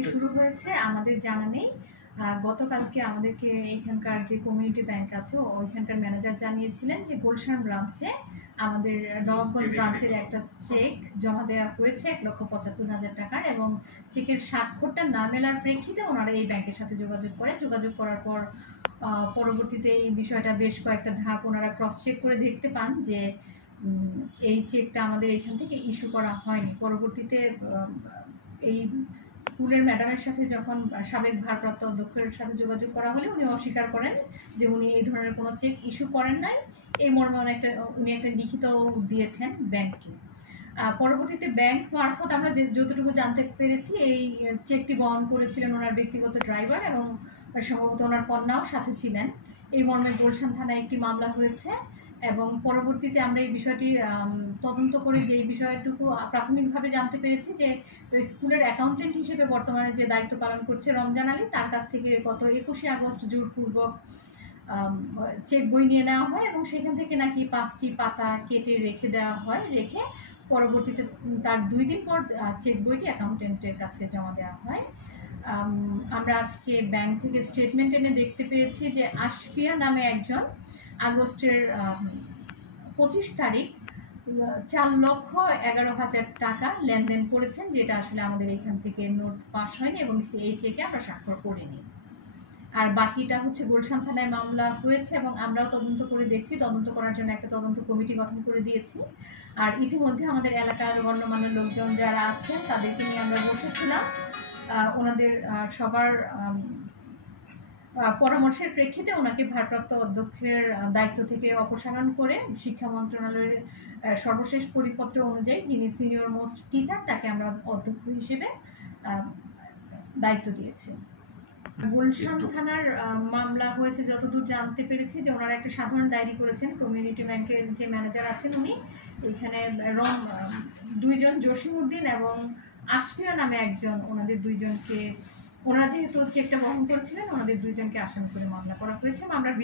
থেকে শুরু হয়েছে আমাদের জানা নেই। গতকালকে আমাদেরকে এখানকার যে কমিউনিটি ব্যাংক আছে ওইখানকার ম্যানেজার জানিয়েছিলেন যে গুলশান ব্রাঞ্চে আমাদের নবাবগঞ্জ ব্রাঞ্চের একটা চেক জমা দেওয়া হয়েছে 1,75,000 টাকার, এবং চেকের স্বাক্ষরটা না মেলার প্রেক্ষিতে ওনারা এই ব্যাংকের সাথে যোগাযোগ করার পর পরবর্তীতে এই বিষয়টা বেশ কয়েকটা ধাপ ওনারা ক্রস চেক করে দেখতে পান যে এই চেকটা আমাদের এখান থেকে ইস্যু করা হয়নি। পরবর্তীতে এই স্কুলের ম্যাডামের সাথে যখন সাবেক ভারপ্রাপ্ত অধ্যক্ষের সাথে যোগাযোগ করা হলে উনি অস্বীকার করেন যে উনি এই ধরনের কোনো চেক ইস্যু করেন নাই। এই মর্মে উনি একটা লিখিত দিয়েছেন ব্যাংককে। পরবর্তীতে ব্যাংক মারফত আমরা যতটুকু জানতে পেরেছি এই চেকটি বহন করেছিলেন ওনার ব্যক্তিগত ড্রাইভার এবং সম্ভবত ওনার কন্যাও সাথে ছিলেন। এই মর্মে গুলশান থানায় একটি মামলা হয়েছে এবং পরবর্তীতে আমরা এই বিষয়টি তদন্ত করে যে বিষয়টুকু প্রাথমিকভাবে জানতে পেরেছি যে স্কুলের অ্যাকাউন্টেন্ট হিসেবে বর্তমানে যে দায়িত্ব পালন করছে রমজান আলী, তার কাছ থেকে গত 21শে আগস্ট জোরপূর্বক চেক বই নিয়ে নেওয়া হয় এবং সেখান থেকে নাকি 5টি পাতা কেটে রেখে দেওয়া হয়। রেখে পরবর্তীতে তার 2 দিন পর চেক বইটি অ্যাকাউন্টেন্টের কাছে জমা দেওয়া হয়। আমরা আজকে ব্যাংক থেকে স্টেটমেন্ট এনে দেখতে পেয়েছি যে আশফিয়া নামে একজন আগস্টের 25 তারিখ 4,11,000 টাকা লেনদেন করেছেন, যেটা আসলে আমাদের এখান থেকে নোট পাস হয়নি এবং এই চেকে আমরা স্বাক্ষর করিনি। আর বাকিটা হচ্ছে গুলশান থানায় মামলা হয়েছে এবং আমরাও তদন্ত করে দেখছি। তদন্ত করার জন্য একটা তদন্ত কমিটি গঠন করে দিয়েছি। আর ইতিমধ্যে আমাদের এলাকার গণ্যমান্য লোকজন যারা আছেন তাদেরকে নিয়ে আমরা বসেছিলাম। ওনাদের সবার পরামর্শের প্রেক্ষিতে ওনাকে ভারপ্রাপ্ত অধ্যক্ষের দায়িত্ব থেকে অপসারণ করে শিক্ষা মন্ত্রণালয়ের সর্বশেষ পরিপত্র অনুযায়ী যিনি সিনিয়র মোস্ট টিচার তাকে আমরা অধ্যক্ষ হিসেবে দায়িত্ব দিয়েছি। গুলশান থানার মামলা হয়েছে যতদূর জানতে পেরেছি যে ওনারা একটা সাধারণ ডায়েরি করেছেন। কমিউনিটি ব্যাংকের যে ম্যানেজার আছেন উনি এখানে 2 জন জসিমউদ্দিন এবং আশফিয়া নামে একজন, ওনাদের 2 জনকে ওনারা যেহেতু চেকটা বহন করছিলেন ওনাদের 2 জনকে আসামি করে মামলা করা হয়েছে। মামলার